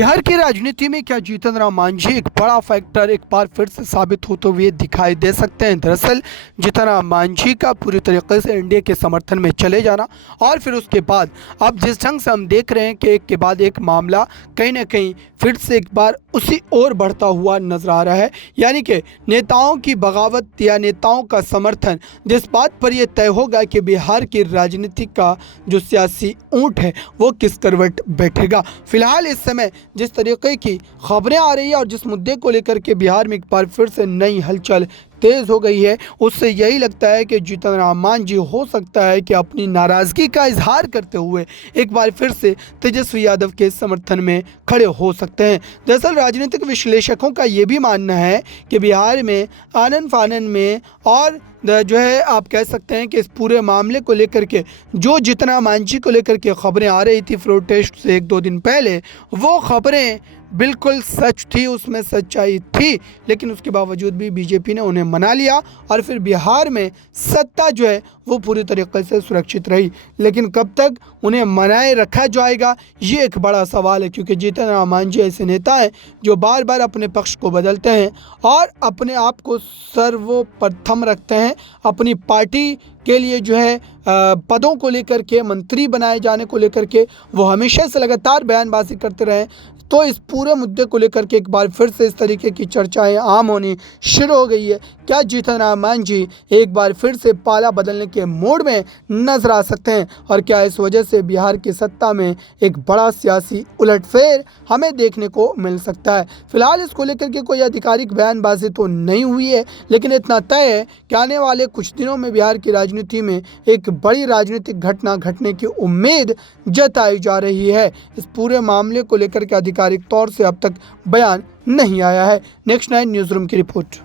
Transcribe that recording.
बिहार की राजनीति में क्या जीतन राम मांझी एक बड़ा फैक्टर एक बार फिर से साबित होते हुए दिखाई दे सकते हैं। दरअसल जीतन राम मांझी का पूरी तरीके से एनडीए के समर्थन में चले जाना और फिर उसके बाद अब जिस ढंग से हम देख रहे हैं कि एक के बाद एक मामला कहीं ना कहीं फिर से एक बार उसी ओर बढ़ता हुआ नजर आ रहा है, यानी कि नेताओं की बगावत या नेताओं का समर्थन जिस बात पर यह तय होगा कि बिहार की राजनीति का जो सियासी ऊंट है वो किस करवट बैठेगा। फिलहाल इस समय जिस तरीके की खबरें आ रही है और जिस मुद्दे को लेकर के बिहार में एक बार फिर से नई हलचल तेज हो गई है, उससे यही लगता है कि जीतन राम मांझी हो सकता है कि अपनी नाराजगी का इजहार करते हुए एक बार फिर से तेजस्वी यादव के समर्थन में खड़े हो सकते हैं। दरअसल राजनीतिक विश्लेषकों का ये भी मानना है कि बिहार में आनन फानन में और जो है आप कह सकते हैं कि इस पूरे मामले को लेकर के जो जीतन राम मांझी को लेकर के खबरें आ रही थी प्रोटेस्ट से एक दो दिन पहले, वो खबरें बिल्कुल सच थी, उसमें सच्चाई थी, लेकिन उसके बावजूद भी बीजेपी ने उन्हें मना लिया और फिर बिहार में सत्ता जो है वो पूरी तरीके से सुरक्षित रही। लेकिन कब तक उन्हें मनाए रखा जाएगा ये एक बड़ा सवाल है, क्योंकि जीतन राम मांझी ऐसे नेता हैं जो बार बार अपने पक्ष को बदलते हैं और अपने आप को सर्वप्रथम रखते हैं। अपनी पार्टी के लिए जो है पदों को लेकर के, मंत्री बनाए जाने को लेकर के वो हमेशा से लगातार बयानबाजी करते रहे। तो इस पूरे मुद्दे को लेकर के एक बार फिर से इस तरीके की चर्चाएं आम होनी शुरू हो गई है। क्या जीतन राम मांझी एक बार फिर से पाला बदलने के मूड में नजर आ सकते हैं और क्या इस वजह से बिहार की सत्ता में एक बड़ा सियासी उलटफेर हमें देखने को मिल सकता है। फिलहाल इसको लेकर के कोई आधिकारिक बयानबाजी तो नहीं हुई है, लेकिन इतना तय है कि आने वाले कुछ दिनों में बिहार की राजनीति में एक बड़ी राजनीतिक घटना घटने की उम्मीद जताई जा रही है। इस पूरे मामले को लेकर के आधिकारिक तौर से अब तक बयान नहीं आया है। नेक्स्ट 9 न्यूज़ रूम की रिपोर्ट।